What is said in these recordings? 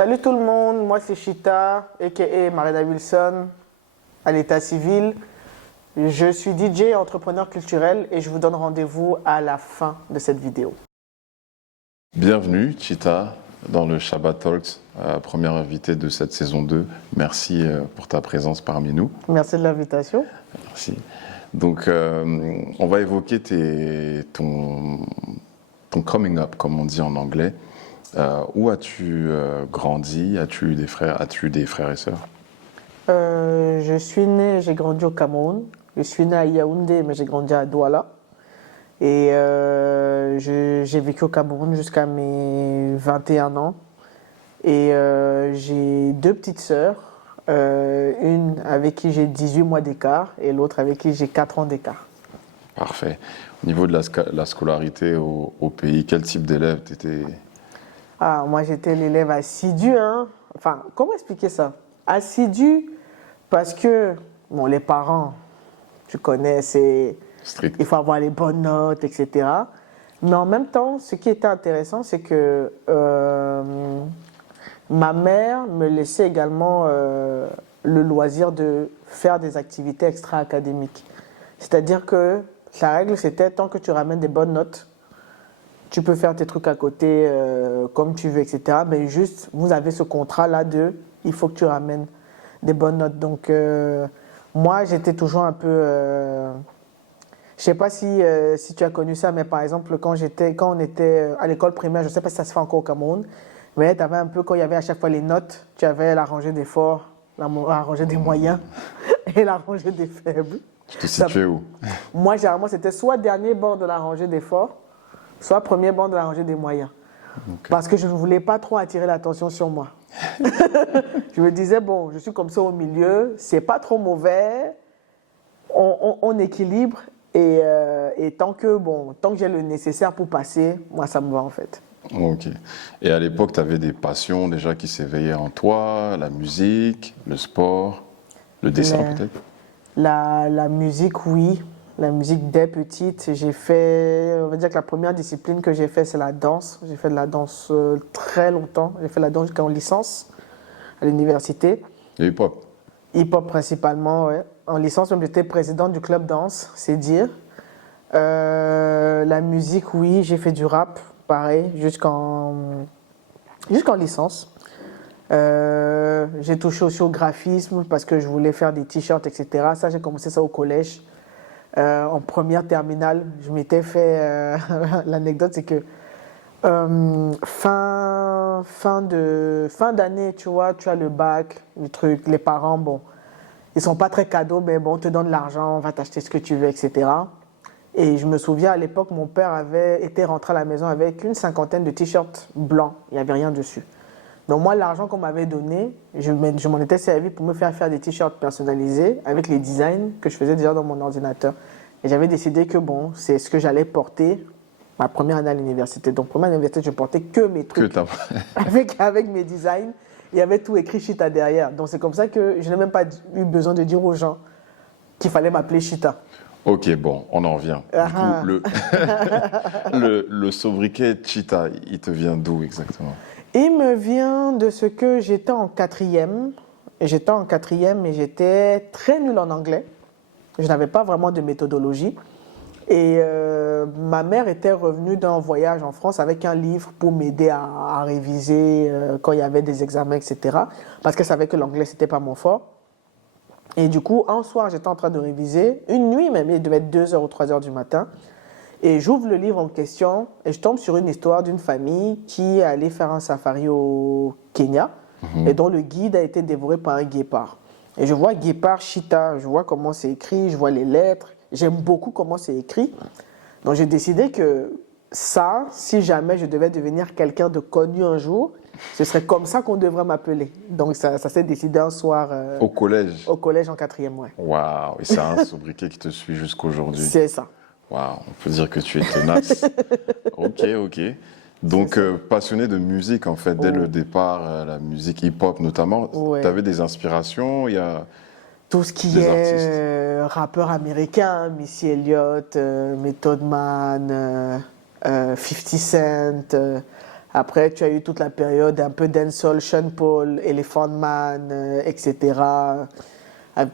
Salut tout le monde, moi c'est Chita, a.k.a. Marina Wilson, à l'état civil. Je suis DJ et entrepreneur culturel et je vous donne rendez-vous à la fin de cette vidéo. Bienvenue Chita dans le Shabbat Talks, première invitée de cette saison 2. Merci pour ta présence parmi nous. Merci de l'invitation. Merci. Donc on va évoquer ton coming up, comme on dit en anglais. Où as-tu grandi? As-tu des frères et sœurs? Je suis né, j'ai grandi au Cameroun. Je suis né à Yaoundé, mais j'ai grandi à Douala. Et j'ai vécu au Cameroun jusqu'à mes 21 ans. Et j'ai deux petites sœurs, une avec qui j'ai 18 mois d'écart et l'autre avec qui j'ai 4 ans d'écart. Parfait. Au niveau de la scolarité au pays, quel type d'élève tu étais? Ah, moi j'étais l'élève assidu, hein. Enfin, comment expliquer ça? Assidu parce que, bon, les parents, tu connais, c'est... Strict. Il faut avoir les bonnes notes, etc. Mais en même temps, ce qui était intéressant, c'est que ma mère me laissait également le loisir de faire des activités extra-académiques. C'est-à-dire que la règle, c'était tant que tu ramènes des bonnes notes, tu peux faire tes trucs à côté comme tu veux, etc. Mais juste, vous avez ce contrat-là de il faut que tu ramènes des bonnes notes. Donc, moi, j'étais toujours un peu... je sais pas si tu as connu ça, mais par exemple, quand on était à l'école primaire, je sais pas si ça se fait encore au Cameroun, mais tu avais un peu, quand il y avait à chaque fois les notes, tu avais la rangée des forts, la rangée des moyens et la rangée des faibles. Tu te situais où? Moi, généralement, c'était soit dernier banc de la rangée des forts, soit premier banc de la rangée des moyens. Okay. Parce que je ne voulais pas trop attirer l'attention sur moi. Je me disais, bon, je suis comme ça au milieu, c'est pas trop mauvais, on équilibre. Et tant que j'ai le nécessaire pour passer, moi, ça me va en fait. Ok. Et à l'époque, tu avais des passions déjà qui s'éveillaient en toi, la musique, le sport, le dessin peut-être? La musique, oui. La musique dès petite. J'ai fait, on va dire que la première discipline que j'ai fait, c'est la danse. J'ai fait de la danse très longtemps. J'ai fait de la danse jusqu'en licence à l'université. Et hip-hop? Hip-hop principalement, ouais. En licence, même j'étais présidente du club danse, c'est dire. La musique, oui, j'ai fait du rap, pareil, jusqu'en licence. J'ai touché aussi au graphisme parce que je voulais faire des t-shirts, etc. Ça, j'ai commencé ça au collège. En première terminale, je m'étais fait... l'anecdote, c'est que fin d'année, tu vois, tu as le bac, le truc, les parents, bon, ils sont pas très cadeaux, mais bon, on te donne l'argent, on va t'acheter ce que tu veux, etc. Et je me souviens, à l'époque, mon père avait été rentré à la maison avec une 50aine de t-shirts blancs, il n'y avait rien dessus. Donc moi, l'argent qu'on m'avait donné, je m'en étais servi pour me faire des t-shirts personnalisés avec les designs que je faisais déjà dans mon ordinateur. Et j'avais décidé que bon, c'est ce que j'allais porter ma première année à l'université. Donc première année à l'université, je portais que mes trucs avec mes designs. Il y avait tout écrit Chita derrière. Donc c'est comme ça que je n'ai même pas eu besoin de dire aux gens qu'il fallait m'appeler Chita. Ok, bon, on en revient. Du coup, le sobriquet Chita, il te vient d'où exactement? Il me vient de ce que j'étais en quatrième. J'étais en quatrième et j'étais très nulle en anglais. Je n'avais pas vraiment de méthodologie. Et ma mère était revenue d'un voyage en France avec un livre pour m'aider à réviser quand il y avait des examens, etc. Parce qu'elle savait que l'anglais, c'était pas mon fort. Et du coup, un soir, j'étais en train de réviser. Une nuit même, il devait être 2h ou 3h du matin. Et j'ouvre le livre en question et je tombe sur une histoire d'une famille qui allait faire un safari au Kenya et dont le guide a été dévoré par un guépard. Et je vois guépard, Chita, je vois comment c'est écrit, je vois les lettres. J'aime beaucoup comment c'est écrit. Donc j'ai décidé que ça, si jamais je devais devenir quelqu'un de connu un jour, ce serait comme ça qu'on devrait m'appeler. Donc ça s'est décidé un soir. Au collège? Au collège en quatrième, ouais. Waouh, et c'est un sobriquet qui te suit jusqu'aujourd'hui? C'est ça. Waouh, on peut dire que tu es tenace. Ok. Donc, passionné de musique, en fait, dès le départ, la musique hip-hop notamment. Ouais. Tu avais des inspirations? Il y a tout ce qui des est rappeur américain, Missy Elliott, Method Man, 50 Cent, Après, tu as eu toute la période un peu dancehall, Sean Paul, Elephant Man, etc.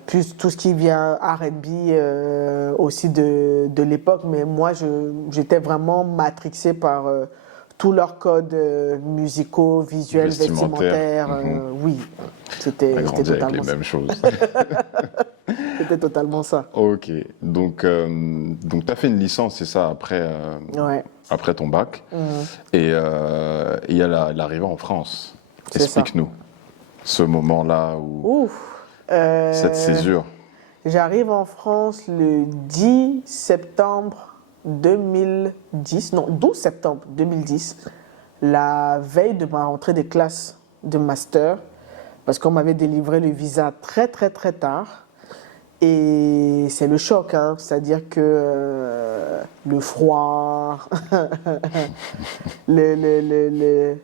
Plus tout ce qui vient R&B aussi de l'époque. Mais moi, j'étais vraiment matrixée par tous leurs codes musicaux, visuels, vestimentaires. Oui, T'as c'était grandi avec les totalement ça. mêmes choses. C'était totalement ça. Ok, donc tu as fait une licence, c'est ça, Ouais. après ton bac. Et il y a l'arrivée en France. C'est ça. Explique-nous ce moment-là où Ouf. cette césure. J'arrive en France le 10 septembre 2010, non, 12 septembre 2010, la veille de ma rentrée des classes de master, parce qu'on m'avait délivré le visa très très très tard. Et c'est le choc, hein. C'est-à-dire que le froid, le, le, le, le,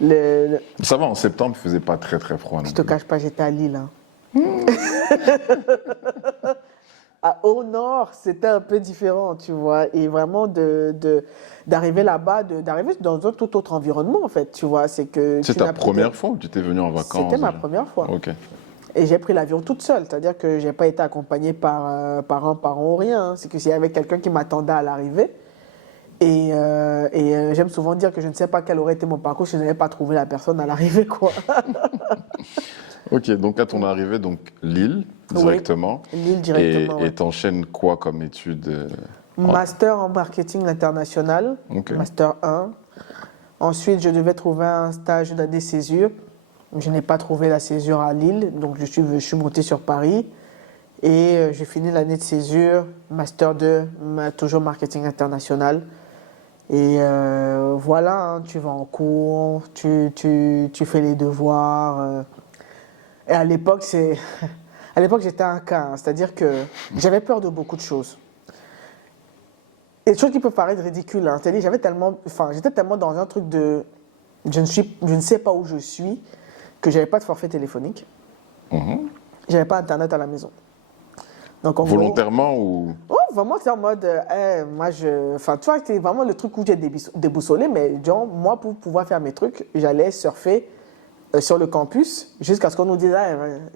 le- Ça va, en septembre, il faisait pas très très froid non je te plus. cache pas, j'étais à Lille, hein. Au nord, c'était un peu différent, tu vois. Et vraiment, d'arriver là-bas, d'arriver dans un tout autre environnement, en fait, tu vois. C'est que C'est tu ta n'as plus première fois où tu étais venu en vacances C'était ma déjà? première fois. Ok. Et j'ai pris l'avion toute seule, c'est-à-dire que j'ai pas été accompagnée par un parent ou rien, hein. C'est que s'il y avait quelqu'un qui m'attendait à l'arrivée. Et j'aime souvent dire que je ne sais pas quel aurait été mon parcours si je n'avais pas trouvé la personne à l'arrivée, quoi. Ok, donc à ton arrivée, donc Lille directement. Oui, Lille directement, Et ouais. t'enchaînes quoi comme études Master en marketing international, Ok. master 1. Ensuite, je devais trouver un stage d'année césure. Je n'ai pas trouvé la césure à Lille, donc je suis monté sur Paris. Et j'ai fini l'année de césure, master 2, toujours marketing international. Et voilà, hein, tu vas en cours, tu fais les devoirs. Et à l'époque, à l'époque, j'étais un cas, hein. C'est-à-dire que j'avais peur de beaucoup de choses. Et des choses qui peuvent paraître ridicules, hein. C'est-à-dire, j'étais tellement dans un truc de, je ne sais pas où je suis, que j'avais pas de forfait téléphonique. Mhm. J'avais pas internet à la maison. Donc en gros, Volontairement ou... oh, vraiment, c'est en mode, enfin, tu vois, c'est vraiment le truc où j'ai déboussolé, mais genre, moi, pour pouvoir faire mes trucs, j'allais surfer sur le campus jusqu'à ce qu'on nous dise,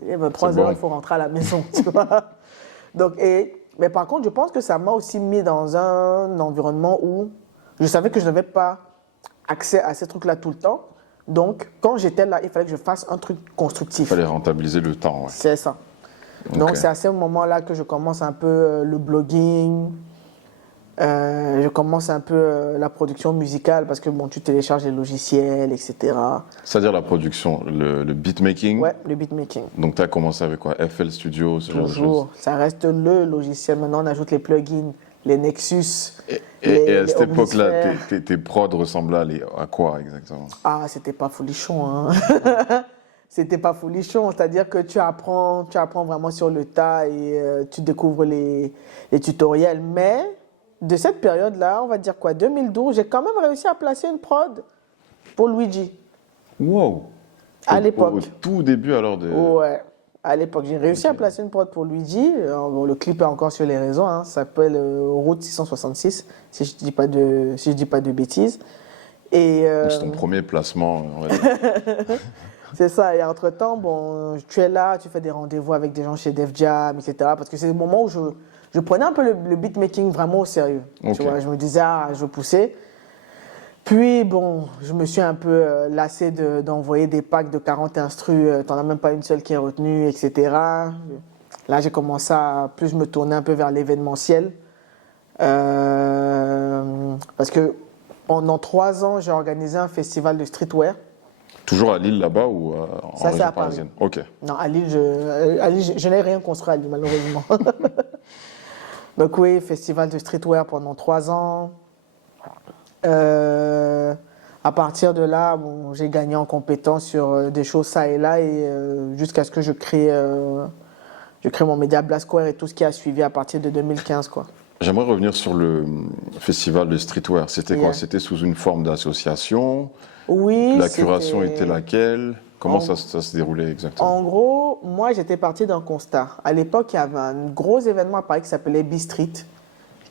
il est 23 C'est heures, bon. il faut rentrer à la maison, tu vois. Donc, mais par contre, je pense que ça m'a aussi mis dans un environnement où je savais que je n'avais pas accès à ces trucs-là tout le temps. Donc, quand j'étais là, il fallait que je fasse un truc Il constructif. fallait rentabiliser le temps, ouais. C'est ça. Ok. Donc, c'est à ce moment-là que je commence un peu le blogging, je commence un peu la production musicale parce que bon, tu télécharges les logiciels, etc. C'est-à-dire la production, le beatmaking. Ouais, le beatmaking. Donc tu as commencé avec quoi? FL Studio, ce genre de choses. Toujours. Ça reste le logiciel. Maintenant, on ajoute les plugins, les Nexus, Et à les cette époque-là, Omnisphere. tes prods ressemblaient à quoi exactement? Ah, c'était pas folichon, hein. C'était pas folichon, c'est-à-dire que tu apprends vraiment sur le tas et tu découvres les tutoriels. Mais de cette période-là, on va dire quoi, 2012, j'ai quand même réussi à placer une prod pour Luigi. Wow! À Au l'époque. tout début alors de... Ouais, à l'époque, j'ai réussi Ok. à placer une prod pour Luigi. Bon, le clip est encore sur les réseaux, hein. Ça s'appelle Route 666, si je dis pas de bêtises. Et Donc c'est ton premier placement, on va dire. c'est ça. Et entre-temps, bon, tu es là, tu fais des rendez-vous avec des gens chez Def Jam, etc. Parce que c'est le moment où je prenais un peu le beatmaking vraiment au sérieux. Ok. Tu vois, je me disais, je veux pousser. Puis, bon, je me suis un peu lassé d'envoyer des packs de 40 instrus, t'en as même pas une seule qui est retenue, etc. Là, j'ai commencé à plus me tourner un peu vers l'événementiel. Parce que pendant 3 ans, j'ai organisé un festival de streetwear. Toujours à Lille là-bas ou en Ça, c'est région à Paris. parisienne? Ok. Non, à Lille, je n'ai rien construit à Lille, malheureusement. Donc oui, festival de streetwear pendant 3 ans. À partir de là, bon, j'ai gagné en compétence sur des choses ça et là, et jusqu'à ce que je crée mon média Blast Square et tout ce qui a suivi à partir de 2015, quoi. J'aimerais revenir sur le festival de streetwear. C'était quoi? Yeah. C'était sous une forme d'association? Oui, La curation était laquelle? Comment ça se déroulait exactement? En gros, moi, j'étais partie d'un constat. À l'époque, il y avait un gros événement à Paris qui s'appelait B-Street,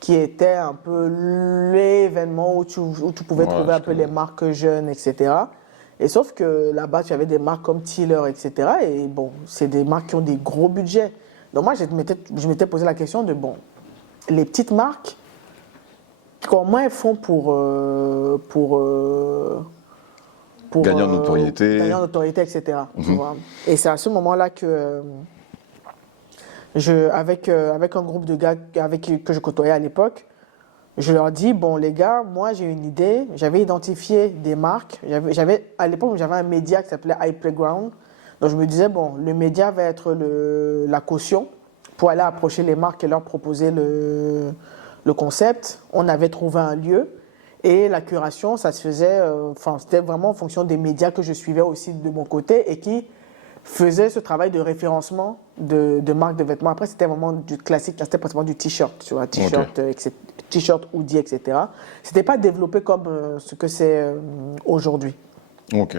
qui était un peu l'événement où tu pouvais Ouais, trouver je un peu les connais. marques jeunes, etc. Et sauf que là-bas, tu avais des marques comme Tiller, etc. Et bon, c'est des marques qui ont des gros budgets. Donc moi, je m'étais posé la question de, bon, les petites marques, comment elles font pour Gagner en notoriété. gagner en notoriété, etc. Tu vois. Et c'est à ce moment-là que avec un groupe de gars que je côtoyais à l'époque, je leur dis, bon les gars, moi j'ai une idée, j'avais identifié des marques, à l'époque j'avais un média qui s'appelait iPlayground, donc je me disais, bon, le média va être la caution pour aller approcher les marques et leur proposer le concept. On avait trouvé un lieu et la curation, ça se faisait, c'était vraiment en fonction des médias que je suivais aussi de mon côté et qui faisait ce travail de référencement de marques de vêtements. Après, c'était vraiment du classique, c'était pratiquement du t-shirt, tu vois, t-shirt, t-shirt, hoodie, etc. C'était pas développé comme ce que c'est aujourd'hui. Ok.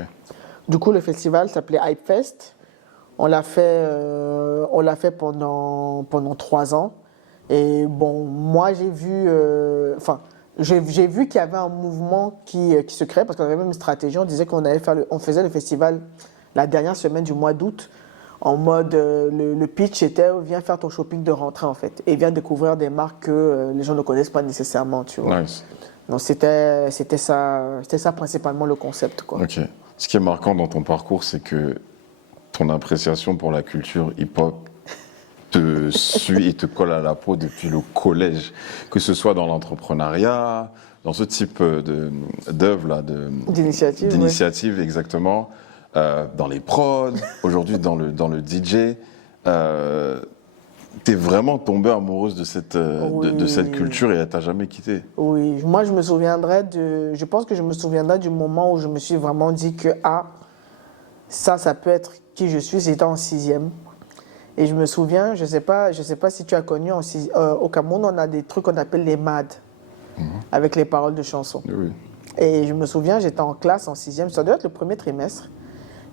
Du coup, le festival s'appelait Hypefest. On l'a fait pendant 3 ans. Et bon, moi, j'ai vu, j'ai vu qu'il y avait un mouvement qui se créait parce qu'on avait même une stratégie. On disait on faisait le festival la dernière semaine du mois d'août. En mode, le pitch était, viens faire ton shopping de rentrée en fait. Et viens découvrir des marques que les gens ne connaissent pas nécessairement, tu vois. Nice. Donc c'était ça principalement le concept, quoi. Ok. Ce qui est marquant dans ton parcours, c'est que ton appréciation pour la culture hip-hop te suit et te colle à la peau depuis le collège, que ce soit dans l'entrepreneuriat, dans ce type d'œuvre là, D'initiative, d'initiative exactement, dans les prods, aujourd'hui dans le DJ. T'es vraiment tombée amoureuse de cette culture et elle t'a jamais quitté. Oui, moi je pense que je me souviendrai du moment où je me suis vraiment dit que ça peut être qui je suis. C'était en 6e. Et je me souviens, je sais pas si tu as connu au Cameroun, on a des trucs qu'on appelle les MAD, avec les paroles de chansons. Oui. Et je me souviens, j'étais en classe en 6e, ça doit être le premier trimestre.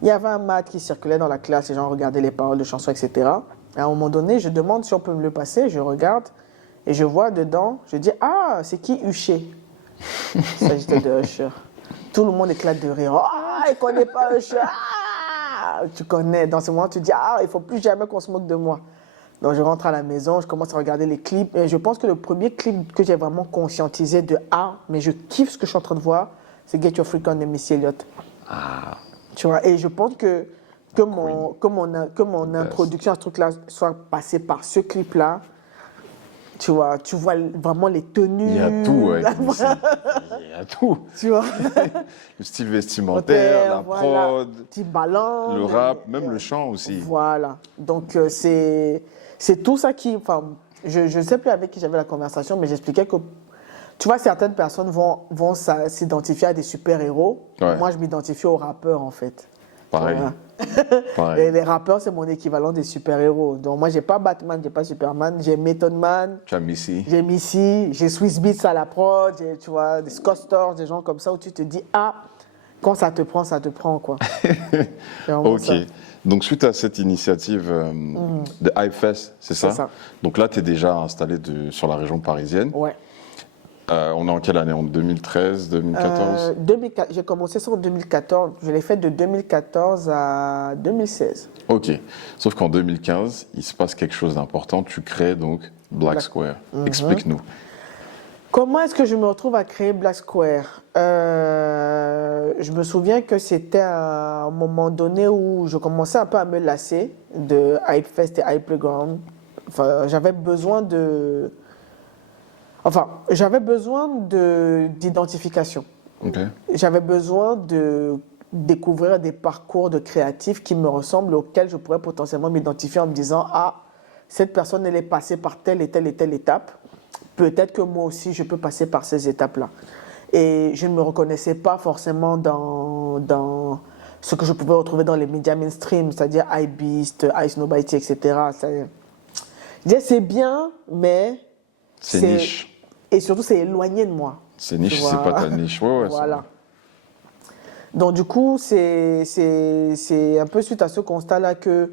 Il y avait un MAD qui circulait dans la classe, les gens regardaient les paroles de chansons, etc. Et à un moment donné, je demande si on peut me le passer, je regarde et je vois dedans, je dis, ah, c'est qui Huché? Il s'agissait de Usher. Tout le monde éclate de rire. Ah, il ne connaît pas Usher. Ah, tu connais. Dans ce moment, tu dis, ah, il ne faut plus jamais qu'on se moque de moi. Donc, je rentre à la maison, je commence à regarder les clips. Et je pense que le premier clip que j'ai vraiment conscientisé mais je kiffe ce que je suis en train de voir, c'est Get Your Freak On de Missy Elliott. Ah. Tu vois, et je pense que mon introduction à ce truc-là soit passée par ce clip-là. Tu vois vraiment les tenues. Il y a tout, ouais. Il y a tout. Tu vois. Le style vestimentaire, la prod, petit ballon, le rap, même le chant aussi. Voilà. Donc c'est tout ça qui. Enfin, je ne sais plus avec qui j'avais la conversation, mais j'expliquais que. Tu vois, certaines personnes vont s'identifier à des super-héros. Ouais. Moi, je m'identifie aux rappeurs, en fait. Pareil. Voilà. Pareil. Et les rappeurs, c'est mon équivalent des super-héros. Donc, moi, j'ai pas Batman, j'ai pas Superman, j'ai Method Man. Tu as Missy. J'ai Missy, j'ai Swiss Beats à la prod, tu vois, des Scott Storch, des gens comme ça où tu te dis, quand ça te prend, quoi. Ok. Ça. Donc, suite à cette initiative de Hypefest, c'est ça? C'est ça. Donc là, tu es déjà installé sur la région parisienne. Ouais. On est en quelle année? En 2013, 2014? J'ai commencé ça en 2014. Je l'ai fait de 2014 à 2016. Ok. Sauf qu'en 2015, il se passe quelque chose d'important. Tu crées donc Black Square. Explique-nous. Comment est-ce que je me retrouve à créer Black Square? Je me souviens que c'était à un moment donné où je commençais un peu à me lasser de Hypefest et Hyplayground. Enfin, j'avais besoin d'identification. Okay. J'avais besoin de découvrir des parcours de créatifs qui me ressemblent, auxquels je pourrais potentiellement m'identifier en me disant, cette personne, elle est passée par telle et telle et telle étape. Peut-être que moi aussi, je peux passer par ces étapes-là. Et je ne me reconnaissais pas forcément dans ce que je pouvais retrouver dans les médias mainstream, c'est-à-dire iBeast, Ice Nobody, etc. Je disais, c'est bien, mais... C'est niche. Et surtout, c'est éloigné de moi. C'est niche, c'est pas ta niche. Ouais, voilà. Donc, du coup, c'est un peu suite à ce constat-là que,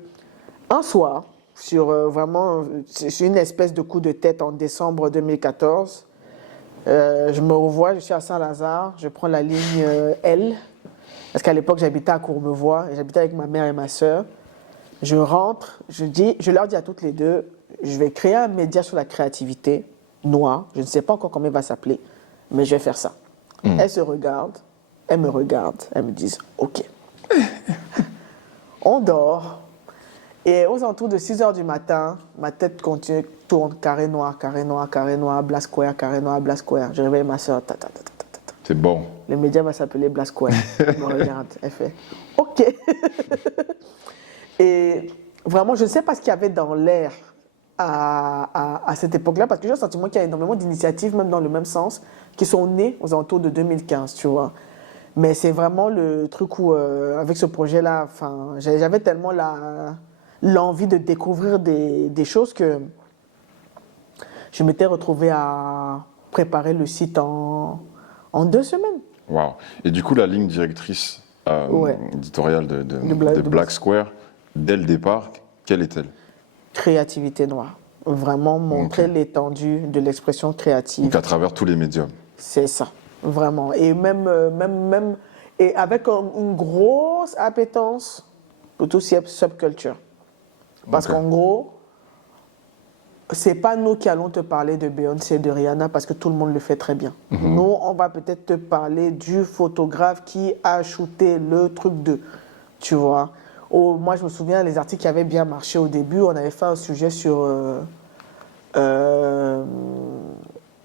un soir, sur vraiment, c'est une espèce de coup de tête en décembre 2014. Je me revois, je suis à Saint-Lazare, je prends la ligne L, parce qu'à l'époque j'habitais à Courbevoie, et j'habitais avec ma mère et ma sœur. Je rentre, je leur dis à toutes les deux, je vais créer un média sur la créativité noire, je ne sais pas encore comment il va s'appeler, mais je vais faire ça. Elles se regardent, elles me regardent, elles me disent « Ok ». On dort, et aux alentours de 6 heures du matin, ma tête continue, tourne, carré noir, Black Square, carré noir, Black Square. Je réveille ma soeur, ta, ta, ta, ta, ta, ta. C'est bon. Le média va s'appeler Black Square. Elle me regarde, elle fait « Ok ». Et vraiment, je ne sais pas ce qu'il y avait dans l'air à cette époque-là, parce que j'ai le sentiment qu'il y a énormément d'initiatives, même dans le même sens, qui sont nées aux alentours de 2015, tu vois. Mais c'est vraiment le truc où, avec ce projet-là, j'avais tellement l'envie de découvrir des choses que je m'étais retrouvée à préparer le site en 2 semaines. Wow. Et du coup, la ligne directrice éditoriale de Black Square, dès le départ, quelle est-elle? Créativité noire. Vraiment montrer l'étendue de l'expression créative. Donc à travers tous les médiums. C'est ça, vraiment. Et même et avec une grosse appétence pour tout ce qui est subculture. Parce qu'en gros, c'est pas nous qui allons te parler de Beyoncé et de Rihanna parce que tout le monde le fait très bien. Nous, on va peut-être te parler du photographe qui a shooté le truc de, tu vois. Moi, je me souviens, les articles qui avaient bien marché au début, on avait fait un sujet sur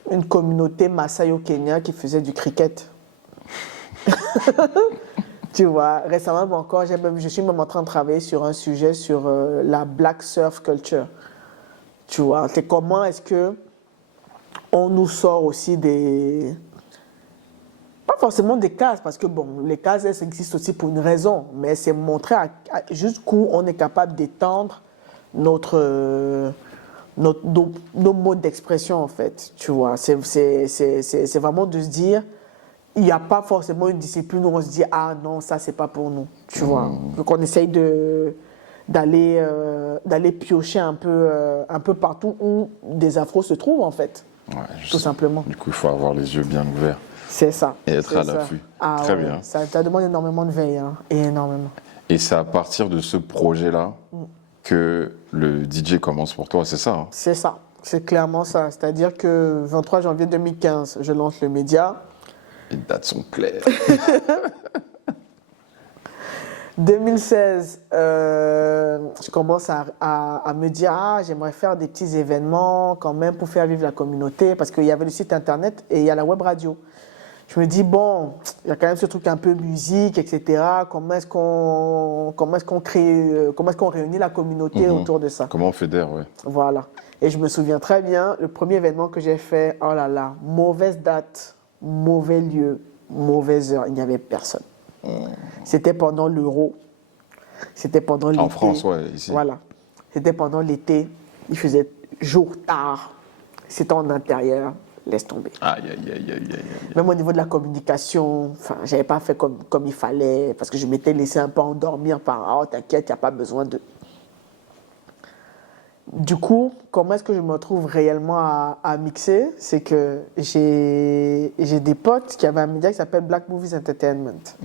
une communauté Maasai au Kenya qui faisait du cricket. Tu vois, récemment encore, je suis même en train de travailler sur un sujet sur la black surf culture. Tu vois, c'est comment est-ce que on nous sort aussi pas forcément des cases, parce que bon, les cases, elles existent aussi pour une raison, mais c'est montrer jusqu'où on est capable d'étendre nos modes d'expression, en fait. Tu vois, c'est vraiment de se dire, il n'y a pas forcément une discipline où on se dit, ah non, ça, c'est pas pour nous. Tu vois, donc on essaye d'aller piocher un peu partout où des afros se trouvent, en fait. Ouais, tout simplement. Du coup, il faut avoir les yeux bien ouverts. C'est ça. Et être à l'affût. Très bien. Ça demande énormément de veille, hein, énormément. Et c'est à partir de ce projet-là que le DJ commence pour toi, c'est ça, hein? C'est ça. C'est clairement ça. C'est-à-dire que 23 janvier 2015, je lance le média. Les dates sont claires. 2016, je commence à me dire, j'aimerais faire des petits événements quand même pour faire vivre la communauté, parce qu'il y avait le site internet et il y a la web radio. Je me dis, bon, il y a quand même ce truc un peu musique, etc. Comment est-ce qu'on réunit la communauté autour de ça? Comment on fédère, ouais. Voilà. Et je me souviens très bien, le premier événement que j'ai fait, oh là là, mauvaise date, mauvais lieu, mauvaise heure, il n'y avait personne. C'était pendant l'Euro. C'était pendant l'été. En France, ouais, ici. Voilà. C'était pendant l'été. Il faisait jour tard. C'était en intérieur. Laisse tomber. Aïe, aïe, aïe, aïe, aïe. Même au niveau de la communication, j'avais pas fait comme il fallait parce que je m'étais laissé un peu endormir par « Oh, t'inquiète, il n'y a pas besoin de… » Du coup, comment est-ce que je me retrouve réellement à mixer? C'est que j'ai des potes qui avaient un média qui s'appelle Black Movies Entertainment.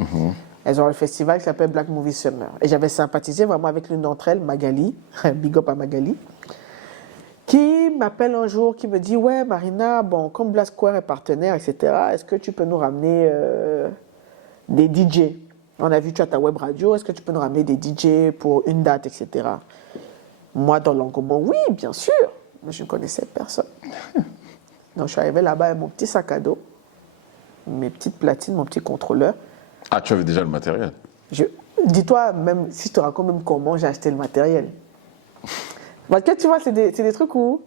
Elles ont un festival qui s'appelle Black Movie Summer. Et j'avais sympathisé vraiment avec l'une d'entre elles, Magali, big up à Magali, qui m'appelle un jour, qui me dit « Ouais, Marina, bon, comme Black Square est partenaire, etc., est-ce que tu peux nous ramener des DJ? On a vu, tu as ta web radio, est-ce que tu peux nous ramener des DJ pour une date, etc. » Moi, dans l'engouement, oui, bien sûr. Mais je ne connaissais personne. Donc, je suis arrivé là-bas avec mon petit sac à dos, mes petites platines, mon petit contrôleur. Ah, tu avais déjà le matériel? Dis-toi, même si je te raconte même comment j'ai acheté le matériel. Parce que tu vois, c'est des trucs où,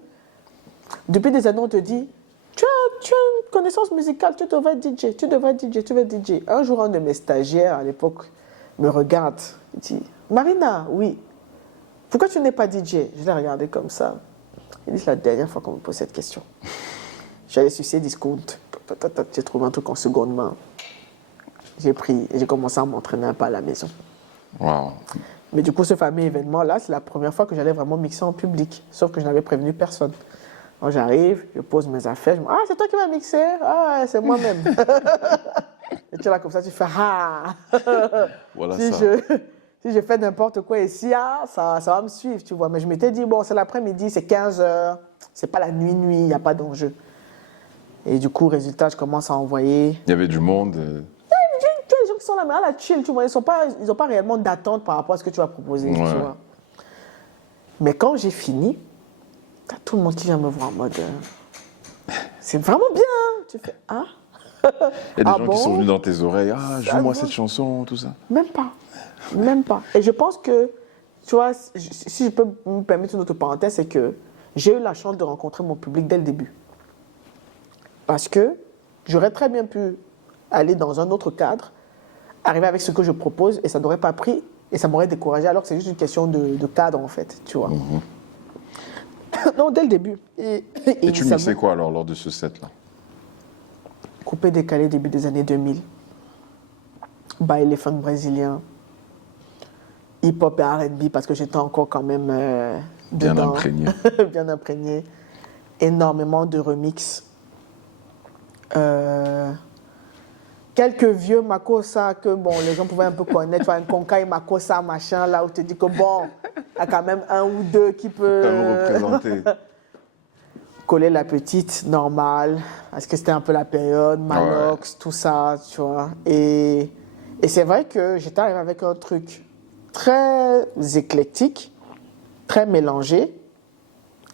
depuis des années, on te dit, tu as une connaissance musicale, tu devrais être DJ, tu devrais être DJ, tu veux être DJ. Un jour, un de mes stagiaires, à l'époque, me regarde, il dit, Marina, oui. Pourquoi tu n'es pas DJ? Je l'ai regardé comme ça. Il dit, c'est la dernière fois qu'on me pose cette question. J'allais sur ces discounts. J'ai trouvé un truc en seconde main. J'ai pris et j'ai commencé à m'entraîner un peu à la maison. Wow. Mais du coup, ce fameux événement-là, c'est la première fois que j'allais vraiment mixer en public, sauf que je n'avais prévenu personne. Donc j'arrive, je pose mes affaires, je me dis, ah, c'est toi qui m'as mixé? Ah, ouais, c'est moi-même. Et tu es là comme ça, tu fais, ah, Voilà si ça. si je fais n'importe quoi ici, ah, ça va me suivre, tu vois. Mais je m'étais dit, bon, c'est l'après-midi, c'est 15 heures, c'est pas la nuit, il n'y a pas d'enjeu. Et du coup, résultat, je commence à envoyer. Il y avait du monde. Tu as les gens qui sont là, mais à la chill, tu vois, ils ont pas réellement d'attente par rapport à ce que tu vas proposer, Ouais. tu vois. Mais quand j'ai fini, t'as tout le monde qui vient me voir en mode, c'est vraiment bien, hein. Tu fais, ah, Il y a des ah gens bon? qui sont venus dans tes oreilles. Ah, Ça joue-moi va. cette chanson, tout ça. Même pas, même pas. Et je pense que, tu vois, si je peux me permettre une autre parenthèse, c'est que j'ai eu la chance de rencontrer mon public dès le début. Parce que j'aurais très bien pu aller dans un autre cadre, arriver avec ce que je propose, et ça n'aurait pas pris, et ça m'aurait découragé, alors que c'est juste une question de cadre, en fait, tu vois. Non, dès le début. Et tu initialement, mixais quoi alors lors de ce set-là? coupé décalé début des années 2000. Baile funk brésilien. Hip-hop et R&B, parce que j'étais encore quand même Bien dedans. imprégné. Bien imprégné. Énormément de remix. Quelques vieux Makossa que bon, les gens pouvaient un peu connaître, un Konkai Makossa, machin, là où tu te dis que bon, il y a quand même un ou deux qui peut Quand même représenté. coller la petite, normale, parce que c'était un peu la période, Manox, tout ça, tu vois. Et c'est vrai que j'étais arrivé avec un truc très éclectique, très mélangé.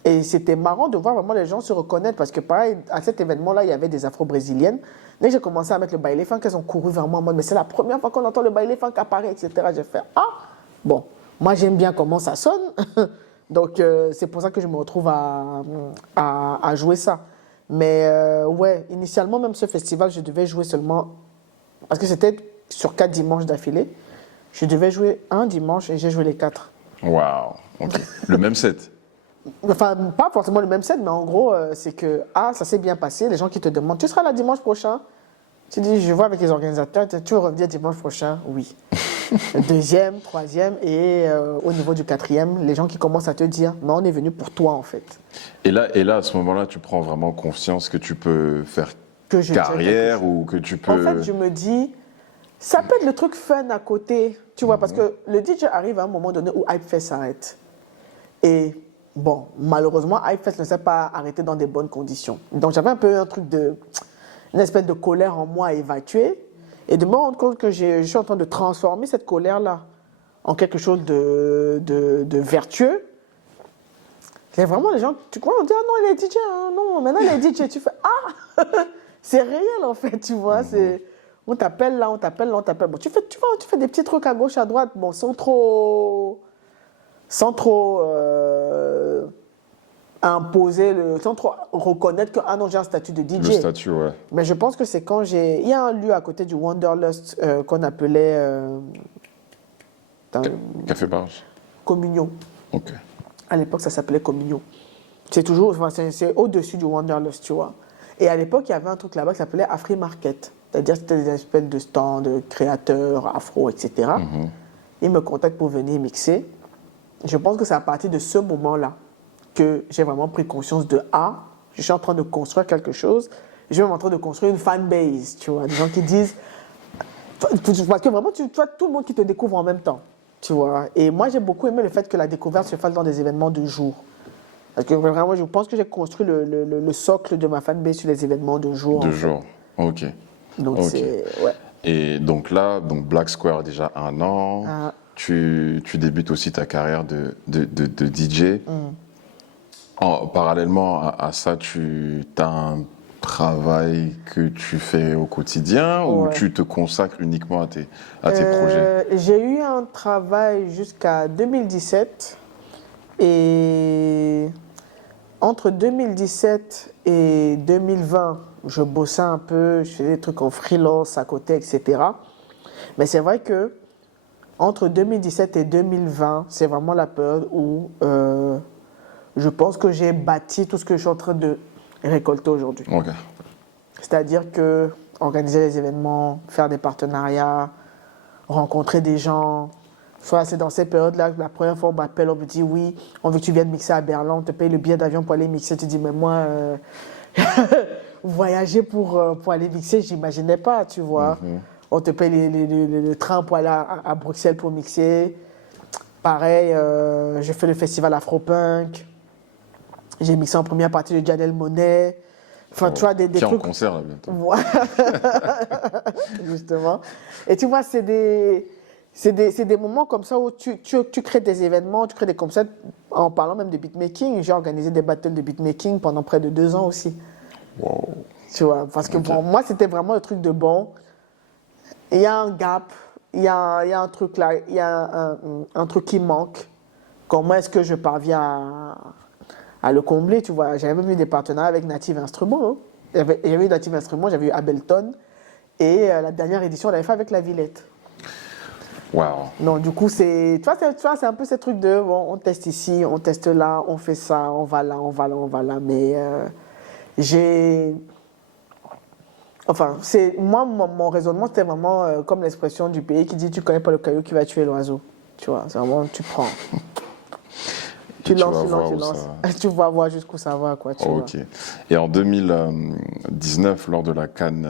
Et c'était marrant de voir vraiment les gens se reconnaître parce que pareil, à cet événement-là, il y avait des afro-brésiliennes. Dès que j'ai commencé à mettre le baile funk, elles ont couru vers moi en mode, mais c'est la première fois qu'on entend le baile funk apparaître, etc. J'ai fait, ah, bon, moi j'aime bien comment ça sonne. Donc c'est pour ça que je me retrouve à jouer ça. Mais ouais, initialement, même ce festival, je devais jouer seulement, parce que c'était sur 4 dimanches d'affilée, je devais jouer un dimanche et j'ai joué les 4. Waouh, ok. Le même set. Enfin, pas forcément le même set, mais en gros, c'est que, ah, ça s'est bien passé. Les gens qui te demandent, tu seras là dimanche prochain? Tu dis, je vois avec les organisateurs, tu veux revenir dimanche prochain? Oui. Deuxième, troisième, et au niveau du quatrième, les gens qui commencent à te dire, non, on est venu pour toi, en fait. Et là, à ce moment-là, tu prends vraiment conscience que tu peux faire Que je carrière ou que tu peux... En fait, je me dis, ça peut être le truc fun à côté, tu vois, parce que le DJ arrive à un moment donné où Hypefest s'arrête. Et bon, malheureusement, Hypefest ne s'est pas arrêté dans des bonnes conditions. Donc j'avais un peu un truc une espèce de colère en moi à évacuer et de me rendre compte que je suis en train de transformer cette colère-là en quelque chose de vertueux. Il y a vraiment des gens, tu crois, on dit, ah non, il est DJ, hein, non, maintenant il est DJ, tu fais, ah, c'est réel en fait, tu vois, c'est, on t'appelle là, on t'appelle là, on t'appelle. Bon, tu fais des petits trucs à gauche, à droite, bon, sans trop imposer, sans trop reconnaître que, ah non, j'ai un statut de DJ. Le statut, ouais. Mais je pense que c'est quand il y a un lieu à côté du Wanderlust qu'on appelait Café Barge. Communion. Ok. À l'époque, ça s'appelait Communion. C'est toujours, enfin, c'est au-dessus du Wanderlust, tu vois. Et à l'époque, il y avait un truc là-bas qui s'appelait Afri Market. C'est-à-dire c'était des espèces de stands de créateurs, afro, etc. Ils me contactent pour venir mixer. Je pense que c'est à partir de ce moment-là que j'ai vraiment pris conscience de je suis en train de construire quelque chose. Je suis même en train de construire une fanbase, tu vois. Des gens qui disent... Parce que vraiment, tu vois tout le monde qui te découvre en même temps, tu vois. Et moi, j'ai beaucoup aimé le fait que la découverte se fasse dans des événements de jour. Parce que vraiment, je pense que j'ai construit le socle de ma fanbase sur les événements de jour. De jour, ok. Donc, Ok. c'est... Ouais. Et donc là, Black Square déjà 1 an, tu débutes aussi ta carrière de DJ. Parallèlement à ça, tu as un travail que tu fais au quotidien ou tu te consacres uniquement à tes projets? J'ai eu un travail jusqu'à 2017 et entre 2017 et 2020, je bossais un peu, je faisais des trucs en freelance à côté, etc. Mais c'est vrai que entre 2017 et 2020, c'est vraiment la période où je pense que j'ai bâti tout ce que je suis en train de récolter aujourd'hui. Okay. C'est-à-dire que organiser les événements, faire des partenariats, rencontrer des gens, Soit c'est dans ces périodes-là que la première fois on m'appelle, on me dit oui, on veut que tu viennes mixer à Berlin, on te paye le billet d'avion pour aller mixer. Tu dis, mais moi, voyager pour aller mixer, j'imaginais pas, tu vois. On te paye le train pour aller à Bruxelles pour mixer. Pareil, j'ai fait le festival Afropunk. J'ai mixé en première partie de Janelle Monáe. Enfin, tu vois, des Qui est en trucs. concert là bientôt. Voilà. Justement. Et tu vois, c'est des moments comme ça où tu crées des événements, tu crées des concepts. En parlant même de beatmaking, j'ai organisé des battles de beatmaking pendant près de 2 ans aussi. Wow. Tu vois, parce que pour moi, c'était vraiment le truc de bon. Il y a un gap, il y a un truc là, il y a un truc qui manque. Comment est-ce que je parviens à le combler, tu vois? J'avais même eu des partenariats avec Native Instruments. Hein. J'avais eu Native Instruments, j'avais eu Ableton. Et la dernière édition, on l'avait fait avec La Villette. Wow. Donc, du coup, tu vois, c'est un peu ces trucs de, bon, on teste ici, on teste là, on fait ça, on va là, on va là, on va là. Mais Enfin, moi, mon raisonnement, c'était vraiment comme l'expression du pays qui dit, tu connais pas le caillou qui va tuer l'oiseau. Tu vois, c'est vraiment, tu prends. Tu lances. Tu vas voir jusqu'où ça va, quoi. Tu vois. Ok. Et en 2019, lors de la CAN,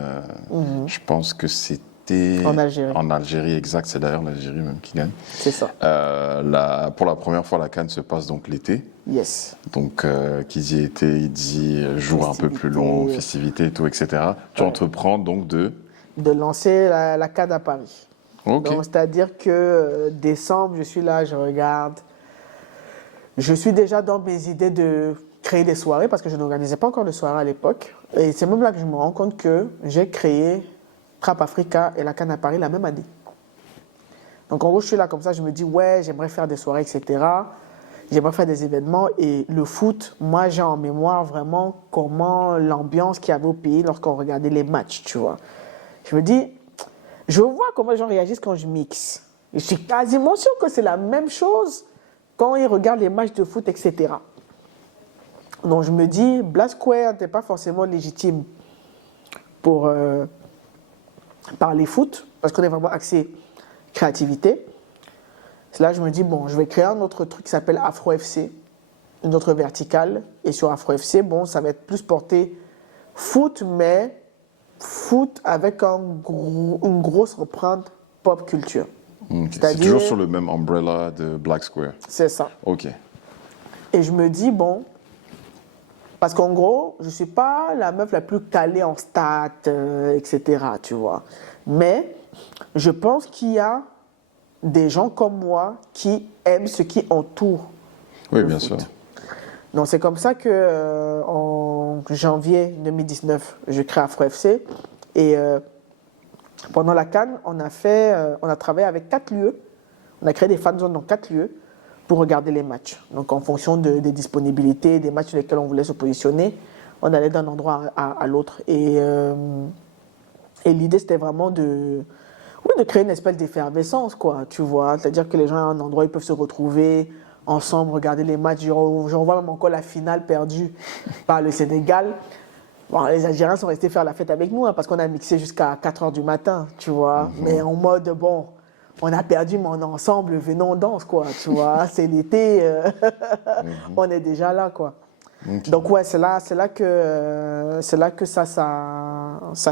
je pense que c'était... En Algérie. En Algérie, exact. C'est d'ailleurs l'Algérie même qui gagne. C'est ça. Pour la première fois, la CAN se passe donc l'été. Yes. Donc, qui dit été, il dit jour un peu plus long, festivités et tout, etc. Tu entreprends donc de lancer la CAN à Paris. Ok. Donc, c'est-à-dire que décembre, je suis là, je regarde. Je suis déjà dans mes idées de créer des soirées parce que je n'organisais pas encore de soirées à l'époque. Et c'est même là que je me rends compte que j'ai créé Trap Africa et la CAN à Paris la même année. Donc en gros, je suis là comme ça, je me dis ouais, j'aimerais faire des soirées, etc. J'aimerais faire des événements. Et le foot, moi j'ai en mémoire vraiment comment l'ambiance qu'il y avait au pays lorsqu'on regardait les matchs, tu vois. Je me dis, je vois comment les gens réagissent quand je mixe. Je suis quasiment sûr que c'est la même chose quand ils regardent les matchs de foot, etc. Donc je me dis, Black Square n'était pas forcément légitime pour parler foot, parce qu'on est vraiment axé créativité. C'est là que je me dis, bon, je vais créer un autre truc qui s'appelle Afro FC, une autre verticale. Et sur Afro FC, bon, ça va être plus porté foot, mais foot avec une grosse empreinte pop culture. C'est toujours sur le même umbrella de Black Square. C'est ça. Ok. Et je me dis, bon, parce qu'en gros, je ne suis pas la meuf la plus calée en stats, etc., tu vois. Mais je pense qu'il y a des gens comme moi qui aiment ce qui entoure Oui, le bien foot. sûr. Donc c'est comme ça que en janvier 2019, je crée Afro FC. Et pendant la CAN, on a travaillé avec 4 lieux. On a créé des fan zones dans 4 lieux pour regarder les matchs. Donc en fonction des disponibilités, des matchs sur lesquels on voulait se positionner, on allait d'un endroit à l'autre. Et l'idée, c'était vraiment de créer une espèce d'effervescence, quoi, tu vois. C'est-à-dire que les gens à un endroit, ils peuvent se retrouver ensemble, regarder les matchs. Je revois même encore la finale perdue par le Sénégal. Bon, les Algériens sont restés faire la fête avec nous, hein, parce qu'on a mixé jusqu'à 4h du matin, tu vois. Mais en mode, bon, on a perdu, mais on est ensemble, venons, on danse, quoi, tu vois. C'est l'été, on est déjà là, quoi. Okay. Donc ouais, c'est là que ça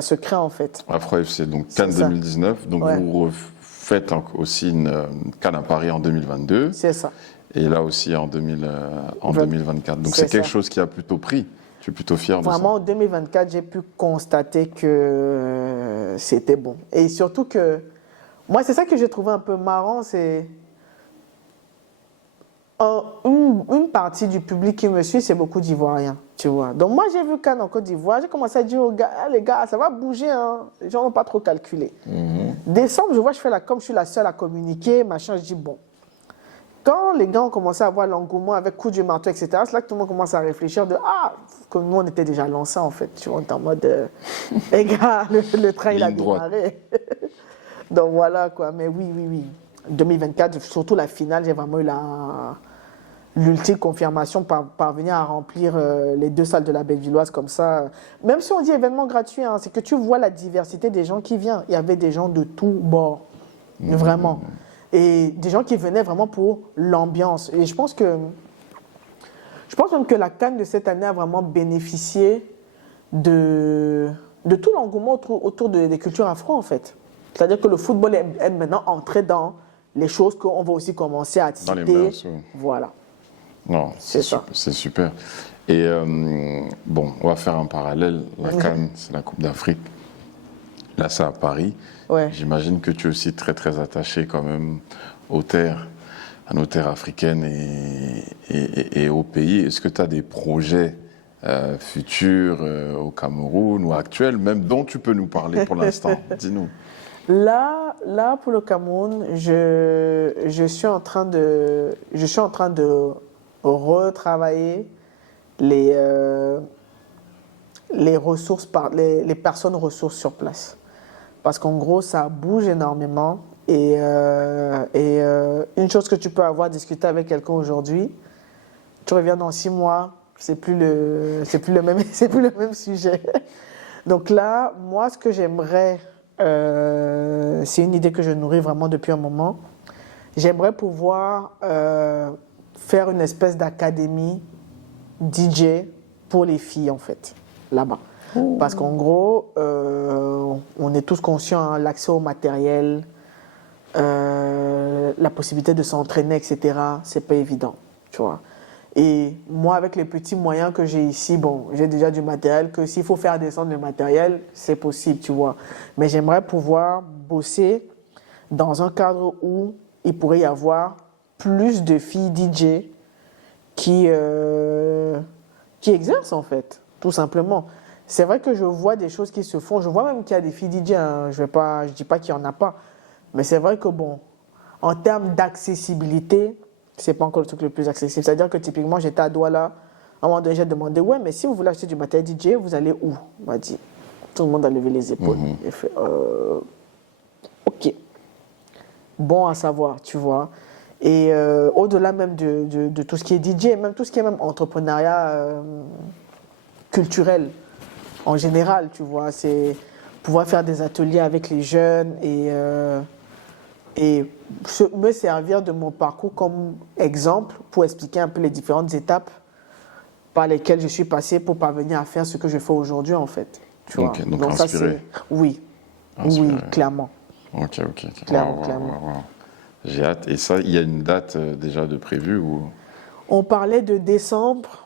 se crée en fait. Afro FC, donc CAN 2019, donc ouais. Vous refaites aussi une CAN à Paris en 2022. C'est ça. Et là aussi en 2024. Donc c'est quelque chose qui a plutôt pris. Tu es plutôt fier de ça. Vraiment en 2024, j'ai pu constater que c'était bon. Et surtout que moi, c'est ça que j'ai trouvé un peu marrant, c'est une partie du public qui me suit, c'est beaucoup d'Ivoiriens, tu vois. Donc moi, j'ai vu CAN en Côte d'Ivoire, j'ai commencé à dire aux gars, ah, les gars, ça va bouger, hein. Les gens n'ont pas trop calculé. Décembre, je vois, je fais la com, je suis la seule à communiquer, machin, je dis bon. Quand les gars ont commencé à voir l'engouement avec coup du marteau, etc., c'est là que tout le monde commence à réfléchir de ah, comme nous on était déjà lancés en fait, tu vois, on était en mode les gars, le train il a démarré. Donc voilà quoi, mais oui. 2024, surtout la finale, j'ai vraiment eu l'ultime confirmation parvenir à remplir les 2 salles de la Bellevilloise comme ça. Même si on dit événement gratuit, hein, c'est que tu vois la diversité des gens qui viennent. Il y avait des gens de tous bords, vraiment. Et des gens qui venaient vraiment pour l'ambiance. Et je pense même que la CAN de cette année a vraiment bénéficié de tout l'engouement autour des cultures afro, en fait. C'est-à-dire que le football est maintenant entré dans les choses qu'on va aussi commencer à Dans les citer. mœurs, oui. Voilà. Non, C'est ça. c'est super. Et bon, on va faire un parallèle. La CAN, c'est la Coupe d'Afrique. Là, c'est à Paris. Ouais. J'imagine que tu es aussi très, très attaché quand même aux terres, à nos terres africaines et au pays. Est-ce que tu as des projets futurs au Cameroun ou actuels, même dont tu peux nous parler pour l'instant? Dis-nous. Là, pour le Cameroun, je suis en train de retravailler les ressources les personnes ressources sur place. Parce qu'en gros, ça bouge énormément. Et une chose que tu peux avoir discuté avec quelqu'un aujourd'hui, tu reviens dans 6 mois, c'est plus le même sujet. Donc là, moi, ce que j'aimerais, c'est une idée que je nourris vraiment depuis un moment. J'aimerais pouvoir faire une espèce d'académie DJ pour les filles, en fait, là-bas. Parce qu'en gros, on est tous conscients, hein, l'accès au matériel, la possibilité de s'entraîner, etc., c'est pas évident, tu vois. Et moi, avec les petits moyens que j'ai ici, bon, j'ai déjà du matériel, que s'il faut faire descendre le matériel, c'est possible, tu vois. Mais j'aimerais pouvoir bosser dans un cadre où il pourrait y avoir plus de filles DJ qui exercent, en fait, tout simplement. C'est vrai que je vois des choses qui se font. Je vois même qu'il y a des filles DJ, hein. Je dis pas qu'il n'y en a pas. Mais c'est vrai que, bon, en termes d'accessibilité, c'est pas encore le truc le plus accessible. C'est-à-dire que typiquement, j'étais à Douala. À un moment donné, j'ai demandé, ouais, mais si vous voulez acheter du matériel DJ, vous allez où? On m'a dit. Tout le monde a levé les épaules. J'ai fait, ok. Bon à savoir, tu vois. Et au-delà même de tout ce qui est DJ, même tout ce qui est même entrepreneuriat culturel en général, tu vois, c'est pouvoir faire des ateliers avec les jeunes et me servir de mon parcours comme exemple pour expliquer un peu les différentes étapes par lesquelles je suis passé pour parvenir à faire ce que je fais aujourd'hui, en fait. Tu vois. Donc ça, inspiré. Oui, Inspiré. oui, clairement. Ok. Clairement, Wow. clairement. J'ai hâte. Et ça, il y a une date déjà de prévue ou... On parlait de décembre.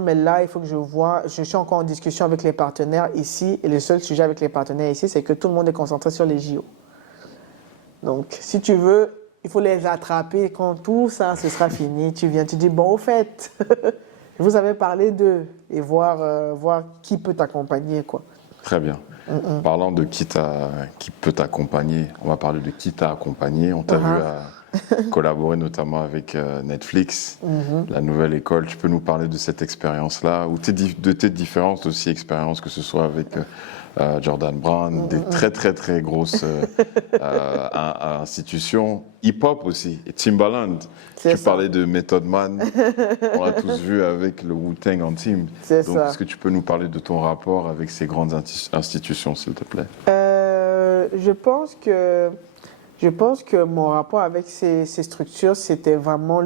Mais là, il faut que je vois. Je suis encore en discussion avec les partenaires ici. Et le seul sujet avec les partenaires ici, c'est que tout le monde est concentré sur les JO. Donc, si tu veux, il faut les attraper quand tout ça, ce sera fini. Tu viens, tu dis, bon, au fait, vous avez parlé d'eux et voir qui peut t'accompagner, quoi. Très bien. Parlant de qui peut t'accompagner, on va parler de qui t'a accompagné. On t'a vu collaborer notamment avec Netflix, la nouvelle école. Tu peux nous parler de cette expérience-là ou de tes différentes aussi expériences, que ce soit avec Jordan Brown, des très très très grosses institutions, hip-hop aussi, et Timbaland. Tu parlais de Method Man, on l'a tous vu avec le Wu-Tang en team. Donc est-ce que tu peux nous parler de ton rapport avec ces grandes institutions, s'il te plaît? Je pense que mon rapport avec ces structures, c'était vraiment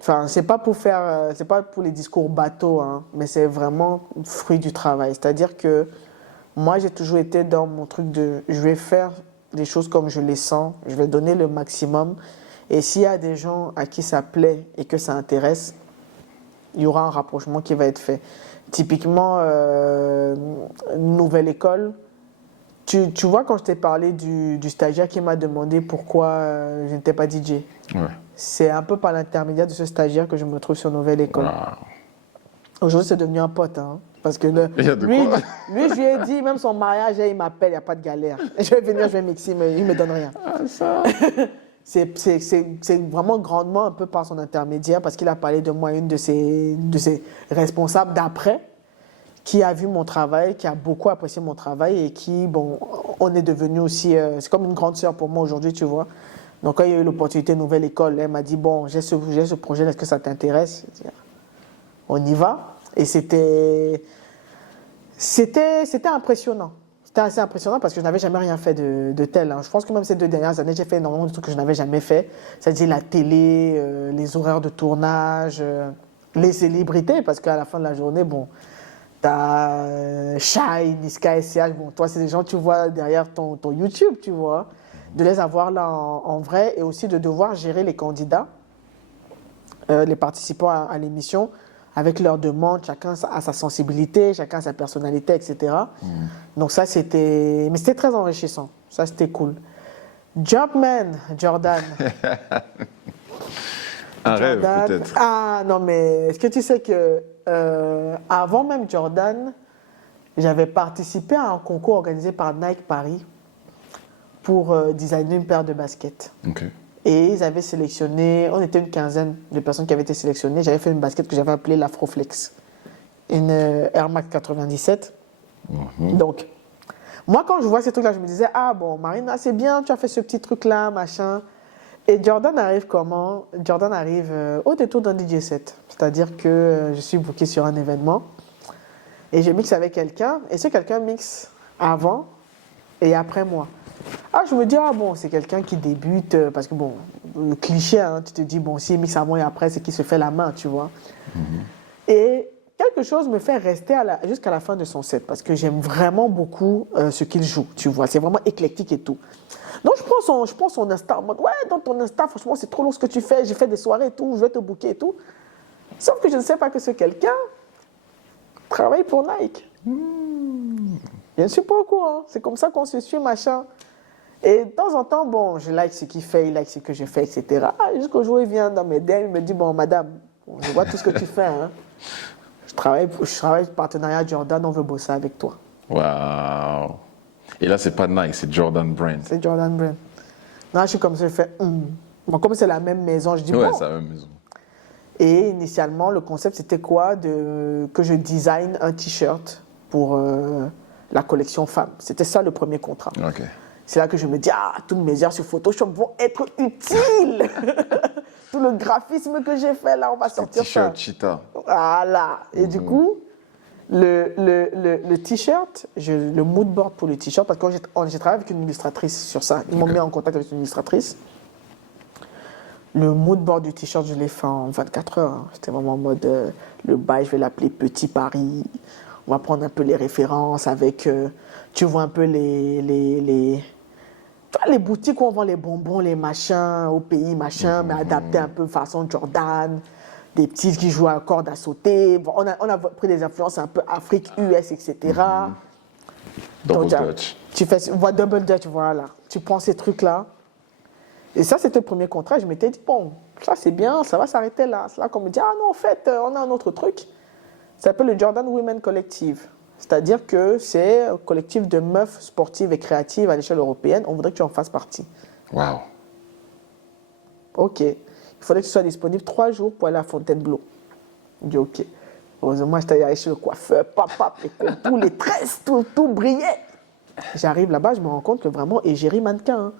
Enfin, c'est pas pour les discours bateaux, hein, mais c'est vraiment fruit du travail. C'est-à-dire que moi, j'ai toujours été dans mon truc de je vais faire les choses comme je les sens, je vais donner le maximum. Et s'il y a des gens à qui ça plaît et que ça intéresse, il y aura un rapprochement qui va être fait. Typiquement, nouvelle école. Tu vois, quand je t'ai parlé du stagiaire qui m'a demandé pourquoi je n'étais pas DJ, Ouais. c'est un peu par l'intermédiaire de ce stagiaire que je me trouve sur Nouvelle École. Wow. Aujourd'hui, c'est devenu un pote. Hein, parce que lui, je lui ai dit, même son mariage, il m'appelle, il n'y a pas de galère. Je vais venir, je vais mixer, mais il ne me donne rien. Ça. C'est vraiment grandement un peu par son intermédiaire, parce qu'il a parlé de moi à une de ses responsables d'après, qui a vu mon travail, qui a beaucoup apprécié mon travail et qui, bon, on est devenu aussi, c'est comme une grande sœur pour moi aujourd'hui, tu vois. Donc quand il y a eu l'opportunité Nouvelle École, elle m'a dit, bon, j'ai ce projet, est-ce que ça t'intéresse? On y va. Et c'était impressionnant. C'était assez impressionnant parce que je n'avais jamais rien fait de tel. Hein. Je pense que même ces 2 dernières années, j'ai fait énormément de trucs que je n'avais jamais fait. C'est-à-dire la télé, les horaires de tournage, les célébrités, parce qu'à la fin de la journée, bon, t'as Shai, Niska, SCH, bon, toi, c'est des gens que tu vois derrière ton YouTube, tu vois. De les avoir là en vrai et aussi de devoir gérer les candidats, les participants à l'émission, avec leurs demandes, chacun a sa sensibilité, chacun a sa personnalité, etc. Donc ça, c'était... Mais c'était très enrichissant. Ça, c'était cool. Jobman, Jordan. Un rêve, Jordan. peut-être. Ah, non, mais est-ce que tu sais que avant même Jordan, j'avais participé à un concours organisé par Nike Paris pour designer une paire de baskets. Ok. Et ils avaient sélectionné, on était une quinzaine de personnes qui avaient été sélectionnées. J'avais fait une basket que j'avais appelée l'Afroflex, une Air Max 97. Donc, moi, quand je vois ces trucs-là, je me disais, ah bon, Marina, c'est bien, tu as fait ce petit truc-là, machin. Et Jordan arrive comment? Jordan arrive au détour d'un DJ set. C'est-à-dire que je suis booké sur un événement et je mixe avec quelqu'un. Et ce quelqu'un mixe avant et après moi. Ah, je me dis, ah bon, c'est quelqu'un qui débute, parce que bon, le cliché, hein, tu te dis, bon, s'il mixe avant et après, c'est qu'il se fait la main, tu vois. Et quelque chose me fait rester jusqu'à la fin de son set, parce que j'aime vraiment beaucoup ce qu'il joue, tu vois. C'est vraiment éclectique et tout. Donc, je prends son Insta en mode, ouais, dans ton Insta, franchement, c'est trop lourd ce que tu fais, j'ai fait des soirées et tout, je vais te booker et tout. Sauf que je ne sais pas que ce quelqu'un travaille pour Nike. Je ne suis pas au courant. C'est comme ça qu'on se suit, machin. Et de temps en temps, bon, je like ce qu'il fait, il like ce que je fais, etc. Jusqu'au jour où il vient dans mes DM, il me dit, bon, madame, bon, je vois tout ce que tu fais. Hein. Je travaille partenariat Jordan, on veut bosser avec toi. Waouh. Et là, c'est pas Nike, c'est Jordan Brand. C'est Jordan Brand. Non, je suis comme ça, je fais, Bon, comme c'est la même maison, je dis, Ouais, bon. c'est la même maison. Et initialement, le concept, c'était quoi? Que je design un T-shirt pour la collection femmes. C'était ça le premier contrat. Ok. C'est là que je me dis, ah, toutes mes heures sur Photoshop vont être utiles. Tout le graphisme que j'ai fait, là, on va sortir ça. T-shirt Cheetah. Voilà. Et du coup, le T-shirt, le mood board pour le T-shirt, parce que j'ai travaillé avec une illustratrice sur ça. Ils m'ont mis en contact avec une illustratrice. Le mood board du T-shirt, je l'ai fait en 24 heures. Hein. C'était vraiment en mode, le bail, je vais l'appeler Petit Paris. On va prendre un peu les références avec, tu vois un peu les boutiques où on vend les bonbons, les machins au pays, machin, mais adaptés un peu façon Jordan, des petits qui jouent à corde à sauter. Bon, on a pris des influences un peu Afrique, US, etc. Double Donc, Dutch. tu fais, double Dutch, voilà. Tu prends ces trucs-là. Et ça, c'était le premier contrat. Je m'étais dit, bon, ça c'est bien, ça va s'arrêter là. C'est là qu'on me dit, ah non, en fait, on a un autre truc. Ça s'appelle le Jordan Women Collective. C'est-à-dire que c'est un collectif de meufs sportives et créatives à l'échelle européenne. On voudrait que tu en fasses partie. Waouh. OK. Il faudrait que tu sois disponible 3 jours pour aller à Fontainebleau. Je dis OK. Heureusement, j'étais allé chez le coiffeur, et tous les tresses, tout brillait. J'arrive là-bas, je me rends compte que vraiment, égérie mannequin. Hein.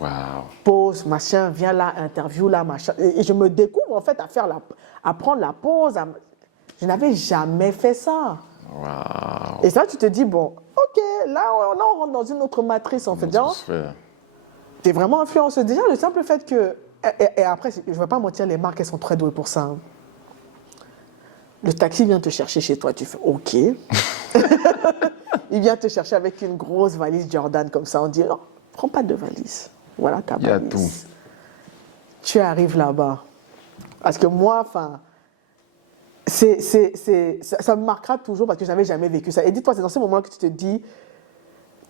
Waouh. Pose, machin, viens là, interview là, machin. Et je me découvre en fait à prendre la pause. Je n'avais jamais fait ça. Waouh. Et ça, tu te dis, bon, OK, là, on rentre dans une autre matrice, en fait. Tu es vraiment influencé. Déjà, le simple fait que... Et après, je ne vais pas mentir, les marques, elles sont très douées pour ça. Hein. Le taxi vient te chercher chez toi, tu fais OK. Il vient te chercher avec une grosse valise Jordan, comme ça. On dit, non, prends pas de valise. Voilà ta valise. Il y a tout. Tu arrives là-bas. Parce que moi, enfin... ça me marquera toujours parce que je n'avais jamais vécu ça. Et dis-toi, c'est dans ces moments que tu te dis,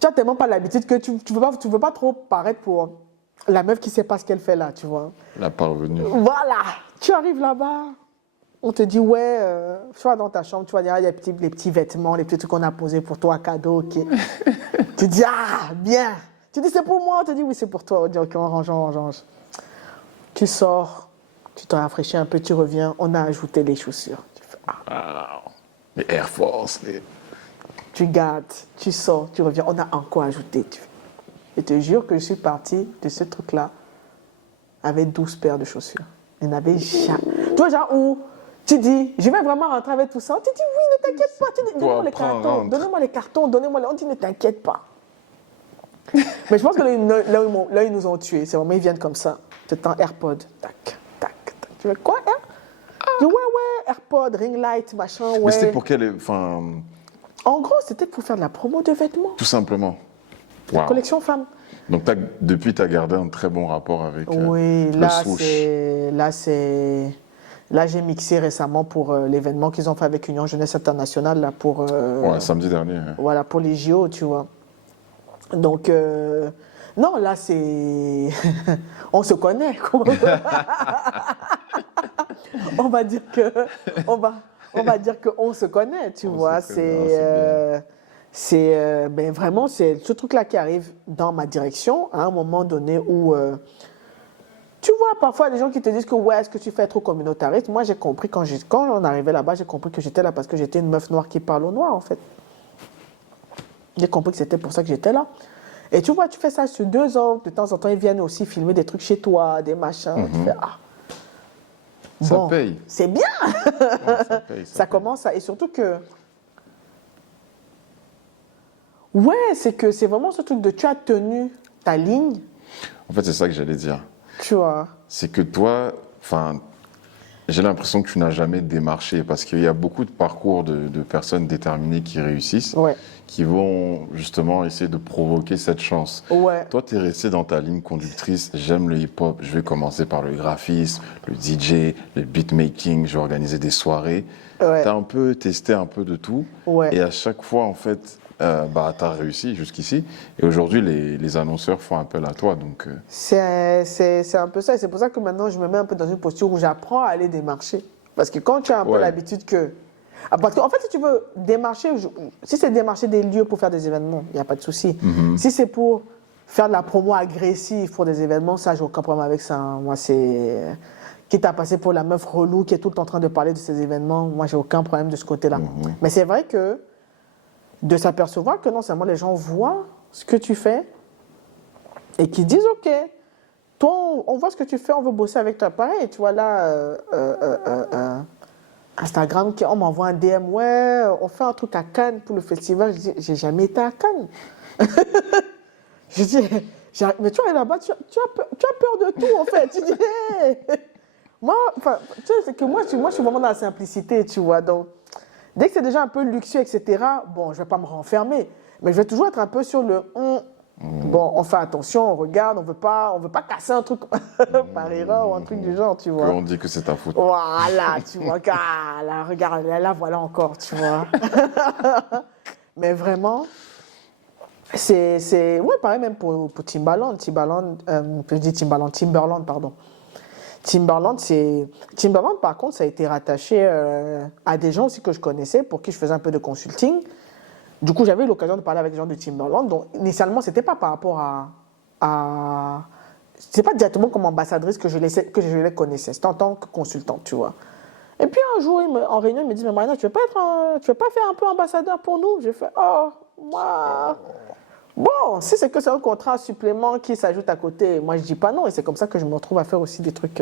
tu n'as tellement pas l'habitude que tu ne veux pas trop paraître pour la meuf qui ne sait pas ce qu'elle fait là, tu vois. La parvenue. Voilà, tu arrives là-bas, on te dit, ouais, tu vas dans ta chambre, tu vas dire, il y a les petits vêtements, les petits trucs qu'on a posés pour toi, cadeau. Okay. Tu dis, ah, bien. Tu dis, c'est pour moi, on te dit, oui, c'est pour toi. On dit, ok, on range. Tu sors. Tu te rafraîchis un peu, tu reviens, on a ajouté les chaussures. Tu fais, Wow. Les Air Force. Tu gardes, tu sors, tu reviens, on a encore ajouté. Je te jure que je suis partie de ce truc-là avec 12 paires de chaussures. Je n'avais jamais... Tu vois, genre où Tu dis, je vais vraiment rentrer avec tout ça. Tu dis, oui, ne t'inquiète pas. Tu dis, donnez-moi les prends, cartons, rentre. donnez-moi les cartons, donnez-moi les... On dit, ne t'inquiète pas. Mais je pense que là, ils nous ont tués. C'est vraiment, ils viennent comme ça. Tu t'en AirPod. Tac, tac, tac. Tu veux quoi, hein? Je dis, ouais, AirPod, ring light, machin, ouais. Mais c'était pour quelle... Enfin, En gros, c'était pour faire de la promo de vêtements. tout simplement. La Wow. collection femmes. Donc, depuis, tu as gardé un très bon rapport avec Oui, le là, swoosh. Là, j'ai mixé récemment pour l'événement qu'ils ont fait avec Union Jeunesse Internationale, là, pour... Ouais, samedi dernier. Hein. Voilà, pour les JO, tu vois. Donc, non, là, c'est... On se connaît. On va dire que... On va dire qu'on se connaît, tu vois. Ben, vraiment, c'est ce truc-là qui arrive dans ma direction à un moment donné où... tu vois, parfois, des gens qui te disent que, ouais, est-ce que tu fais trop communautariste? Moi, j'ai compris, quand on arrivait là-bas, j'ai compris que j'étais là parce que j'étais une meuf noire qui parle au noir, en fait. J'ai compris que c'était pour ça que j'étais là. Et tu vois, tu fais ça sur 2 ans. De temps en temps, ils viennent aussi filmer des trucs chez toi, des machins. Tu fais, ah. Ça Bon, paye. c'est bien. Ouais, ça paye. Ça commence à... Et surtout que... Ouais, c'est que c'est vraiment ce truc de tu as tenu ta ligne, En fait, c'est ça que j'allais dire. tu vois. C'est que toi, enfin, j'ai l'impression que tu n'as jamais démarché parce qu'il y a beaucoup de parcours de personnes déterminées qui réussissent, Ouais. qui vont justement essayer de provoquer cette chance. Ouais. Toi, tu es resté dans ta ligne conductrice. J'aime le hip-hop, je vais commencer par le graphisme, le DJ, le beatmaking, je vais organiser des soirées. Ouais. Tu as un peu testé un peu de tout. Ouais. Et à chaque fois, en fait, tu as réussi jusqu'ici. Et aujourd'hui, les annonceurs font appel à toi. Donc, C'est un peu ça. Et c'est pour ça que maintenant, je me mets un peu dans une posture où j'apprends à aller démarcher. Parce que quand tu as un peu Ouais. l'habitude que... Ah, parce qu'en fait, si tu veux démarcher, si c'est démarcher des lieux pour faire des événements, il n'y a pas de souci. Si c'est pour faire de la promo agressive pour des événements, ça, j'ai aucun problème avec ça. Hein. Moi, c'est... Quitte à passer pour la meuf relou qui est tout le temps en train de parler de ces événements, moi, j'ai aucun problème de ce côté-là. Mais c'est vrai que de s'apercevoir que non seulement les gens voient ce que tu fais et qu'ils disent, OK, toi, on voit ce que tu fais, on veut bosser avec toi. Pareil, tu vois, là, Instagram, on m'envoie un DM, ouais, on fait un truc à Cannes pour le festival. Je dis, j'ai jamais été à Cannes. Je dis, mais tu vois, là-bas, tu as peur de tout, en fait. Tu dis, hey. Moi, enfin, tu sais, c'est que moi, je suis vraiment dans la simplicité, tu vois. Donc, dès que c'est déjà un peu luxueux, etc., bon, je ne vais pas me renfermer, mais je vais toujours être un peu sur le bon, on fait attention, on regarde, on veut pas casser un truc par erreur ou un truc du genre, tu vois. on dit que c'est ta faute. Voilà, tu vois, là, regarde, là, voilà encore, tu vois. Mais vraiment, c'est ouais, pareil même pour Timbaland, je dis Timberland, pardon. Timberland, par contre, ça a été rattaché à des gens aussi que je connaissais, pour qui je faisais un peu de consulting. Du coup, j'avais eu l'occasion de parler avec des gens de Timberland. Donc, initialement, c'était pas par rapport c'est pas directement comme ambassadrice que je les connaissais. C'était en tant que consultante, tu vois. Et puis un jour, en réunion, il me dit, mais Marina, tu veux pas faire un peu ambassadeur pour nous? J'ai fait, oh, moi... Bon, si c'est que c'est un contrat supplément qui s'ajoute à côté, moi je dis pas non. Et c'est comme ça que je me retrouve à faire aussi des trucs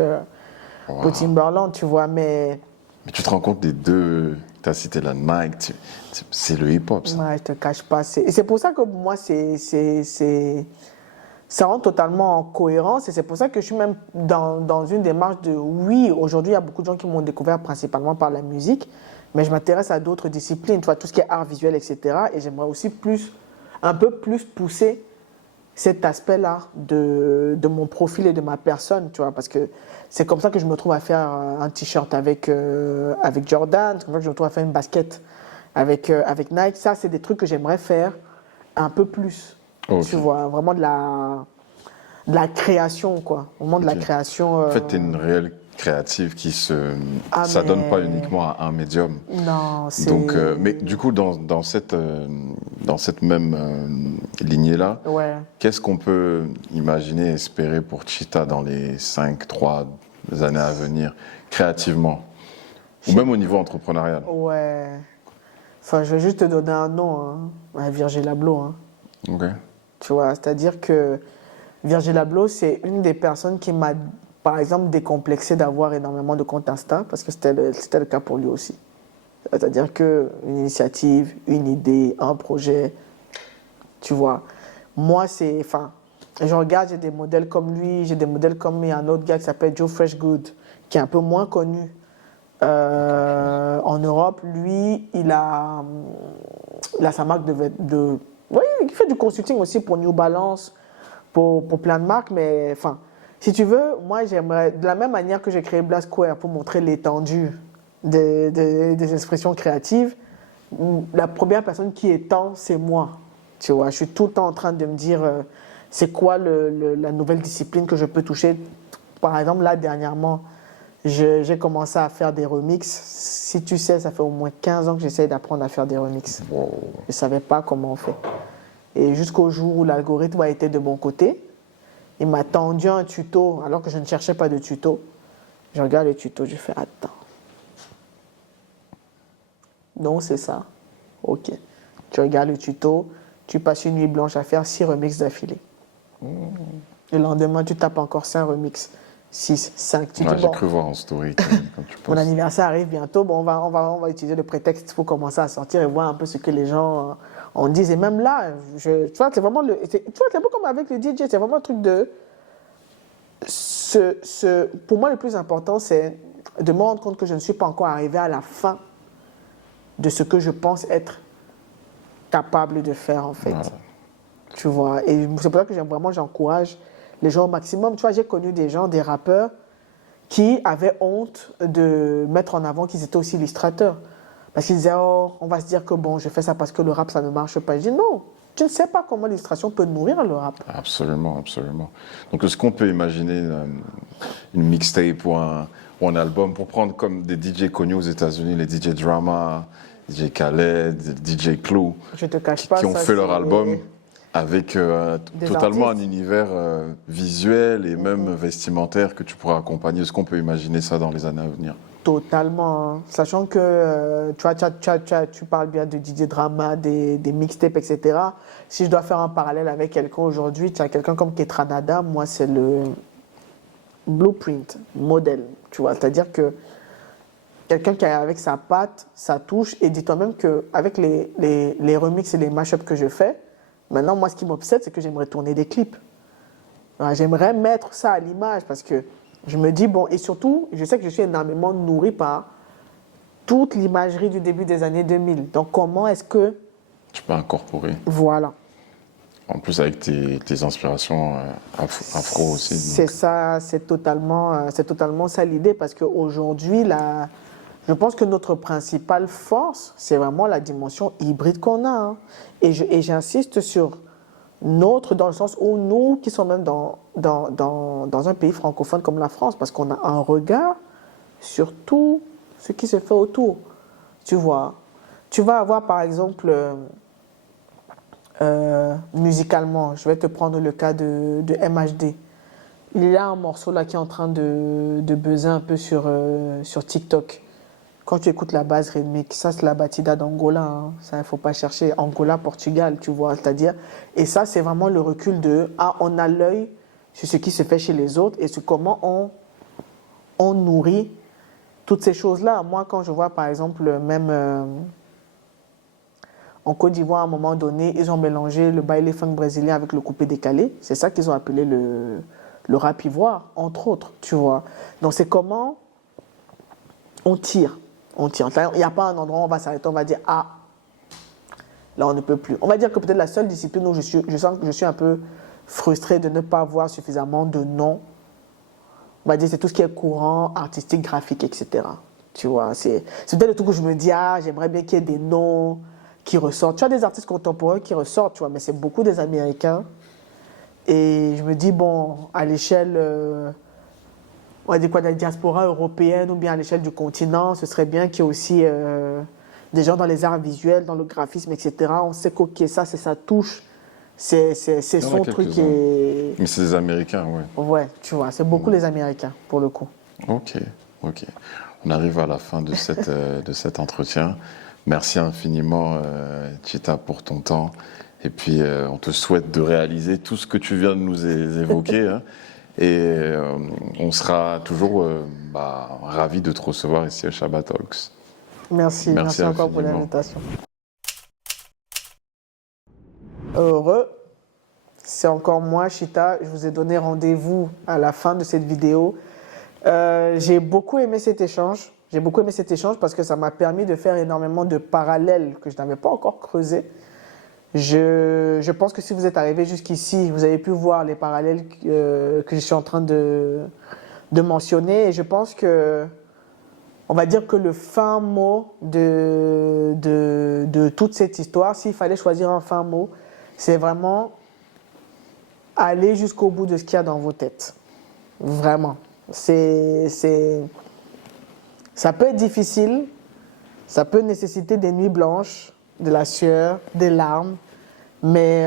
pour Timberland, tu vois. Mais tu te rends compte des deux, tu as cité la Nike, c'est le hip-hop, ça. ouais, je te cache pas. Et c'est pour ça que moi, ça rentre totalement en cohérence. Et c'est pour ça que je suis même dans une démarche de, oui, aujourd'hui, il y a beaucoup de gens qui m'ont découvert principalement par la musique, mais je m'intéresse à d'autres disciplines, tu vois, tout ce qui est art visuel, etc. Et j'aimerais aussi un peu plus pousser cet aspect-là de mon profil et de ma personne, tu vois, parce que c'est comme ça que je me trouve à faire un t-shirt avec Jordan, c'est comme ça que je me trouve à faire une basket avec Nike. Ça, c'est des trucs que j'aimerais faire un peu plus, tu vois, vraiment de la création, quoi, vraiment de la création. En fait, tu es une réelle créative qui ça donne pas uniquement à un médium. Non, c'est... Donc, mais du coup, dans cette même lignée-là, ouais. Qu'est-ce qu'on peut imaginer, espérer pour Cheetah dans les 3 années à venir, créativement? Ou même au niveau entrepreneurial? Ouais. Enfin, je vais juste te donner un nom, hein. Virgil Abloh. Hein. Ok. Tu vois, c'est-à-dire que Virgil Abloh, c'est une des personnes qui m'a par exemple, décomplexé d'avoir énormément de comptes Insta, parce que c'était le cas pour lui aussi. C'est-à-dire qu'une initiative, une idée, un projet, tu vois. Moi, je regarde, j'ai des modèles comme lui, j'ai des modèles comme il y a un autre gars qui s'appelle Joe Freshgood, qui est un peu moins connu en Europe. Lui, il a sa marque oui, il fait du consulting aussi pour New Balance, pour plein de marques, mais enfin, si tu veux, moi, j'aimerais, de la même manière que j'ai créé Black Square pour montrer l'étendue des expressions créatives, la première personne qui étend, c'est moi. Tu vois, je suis tout le temps en train de me dire, c'est quoi la nouvelle discipline que je peux toucher. Par exemple, là, dernièrement, j'ai commencé à faire des remixes. Si tu sais, ça fait au moins 15 ans que j'essaie d'apprendre à faire des remixes. Wow. Je ne savais pas comment on fait. Et jusqu'au jour où l'algorithme a été de mon côté, il m'a tendu un tuto, alors que je ne cherchais pas de tuto. Je regarde le tuto, je fais, attends. Non, c'est ça. Ok. Tu regardes le tuto, tu passes une nuit blanche à faire 6 remixes d'affilée. Le lendemain, tu tapes encore 5 remixes. 6, 5. Tu dis, J'ai bon, cru voir en story quand tu mon postes. anniversaire arrive bientôt. Bon, on va utiliser le prétexte pour commencer à sortir et voir un peu ce que les gens en disent. Et même là, tu vois, c'est vraiment tu vois, c'est un peu comme avec le DJ. C'est vraiment un truc de. Pour moi, le plus important, c'est de me rendre compte que je ne suis pas encore arrivé à la fin de ce que je pense être capable de faire, en fait. Voilà. Tu vois, et c'est pour ça que j'encourage les gens au maximum. Tu vois, j'ai connu des gens, des rappeurs, qui avaient honte de mettre en avant qu'ils étaient aussi illustrateurs. Parce qu'ils disaient, oh, on va se dire que bon, je fais ça parce que le rap, ça ne marche pas. Je dis, non, tu ne sais pas comment l'illustration peut nourrir le rap. Absolument, absolument. Donc, est-ce qu'on peut imaginer une mixtape ou un album pour prendre comme des DJ connus aux États-Unis, les DJ Drama, DJ Khaled, DJ Clue, Je te cache pas, qui ont ça, fait leur c'est album avec des totalement artistes. un univers visuel et même vestimentaire que tu pourras accompagner. Est-ce qu'on peut imaginer ça dans les années à venir? Totalement, hein. Sachant que tu parles bien de DJ Drama, des mixtapes, etc. Si je dois faire un parallèle avec quelqu'un aujourd'hui, tu as quelqu'un comme Ketranada, moi c'est le blueprint, modèle, tu vois. C'est-à-dire que quelqu'un qui est avec sa patte, sa touche, et dis-toi même qu'avec les remixes et les mashups que je fais, maintenant moi ce qui m'obsède, c'est que j'aimerais tourner des clips. Ouais, j'aimerais mettre ça à l'image parce que je me dis, bon, et surtout, je sais que je suis énormément nourri par toute l'imagerie du début des années 2000. Donc, comment est-ce que. Tu peux incorporer. Voilà. En plus, avec tes inspirations afro aussi. C'est ça, c'est totalement ça l'idée parce qu'aujourd'hui, je pense que notre principale force, c'est vraiment la dimension hybride qu'on a. Hein. Et j'insiste sur notre, dans le sens où nous, qui sommes même dans un pays francophone comme la France, parce qu'on a un regard sur tout ce qui se fait autour. Tu vois, tu vas avoir par exemple, musicalement, je vais te prendre le cas de MHD. Il y a un morceau là qui est en train de buzzer un peu sur TikTok. Quand tu écoutes la base rythmique, ça c'est la batida d'Angola, hein. Ça, il ne faut pas chercher. Angola, Portugal, tu vois, c'est-à-dire. Et ça, c'est vraiment le recul on a l'œil sur ce qui se fait chez les autres et sur comment on nourrit toutes ces choses-là. Moi, quand je vois, par exemple, même en Côte d'Ivoire, à un moment donné, ils ont mélangé le baile funk brésilien avec le coupé décalé. C'est ça qu'ils ont appelé le rap ivoire, entre autres, tu vois. Donc, c'est comment on tire. Il n'y a pas un endroit où on va s'arrêter, on va dire, ah, là on ne peut plus. On va dire que peut-être la seule discipline où je sens que je suis un peu frustré de ne pas avoir suffisamment de noms, on va dire c'est tout ce qui est courant, artistique, graphique, etc. Tu vois, c'est peut-être le truc où je me dis, ah, j'aimerais bien qu'il y ait des noms qui ressortent. Tu as des artistes contemporains qui ressortent, tu vois, mais c'est beaucoup des Américains. Et je me dis, bon, à l'échelle... on va dire quoi, de la diaspora européenne ou bien à l'échelle du continent, ce serait bien qu'il y ait aussi des gens dans les arts visuels, dans le graphisme, etc. On sait que ça, c'est sa touche, c'est son truc. Et... Mais c'est des Américains, oui. Ouais, tu vois, c'est beaucoup les Américains, pour le coup. Ok. On arrive à la fin de cet entretien. Merci infiniment, Chita, pour ton temps. Et puis, on te souhaite de réaliser tout ce que tu viens de nous évoquer. Hein. Et on sera toujours ravis de te recevoir ici à Shabbat Talks. Merci encore pour infiniment. l'invitation. Heureux, c'est encore moi, Chita. Je vous ai donné rendez-vous à la fin de cette vidéo. J'ai beaucoup aimé cet échange. J'ai beaucoup aimé cet échange parce que ça m'a permis de faire énormément de parallèles que je n'avais pas encore creusés. Je pense que si vous êtes arrivé jusqu'ici, vous avez pu voir les parallèles que je suis en train de mentionner. Et je pense que, on va dire que le fin mot de toute cette histoire, s'il fallait choisir un fin mot, c'est vraiment aller jusqu'au bout de ce qu'il y a dans vos têtes. Vraiment. Ça peut être difficile, ça peut nécessiter des nuits blanches, de la sueur, des larmes, mais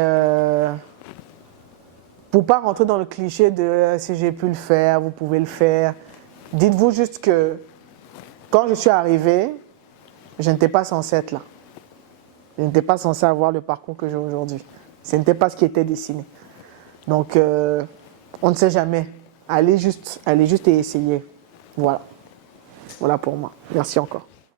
pour pas rentrer dans le cliché de si j'ai pu le faire, vous pouvez le faire, dites-vous juste que quand je suis arrivé, je n'étais pas censé être là. Je n'étais pas censé avoir le parcours que j'ai aujourd'hui. Ce n'était pas ce qui était dessiné. Donc, on ne sait jamais. Allez juste et essayez. Voilà. Voilà pour moi. Merci encore.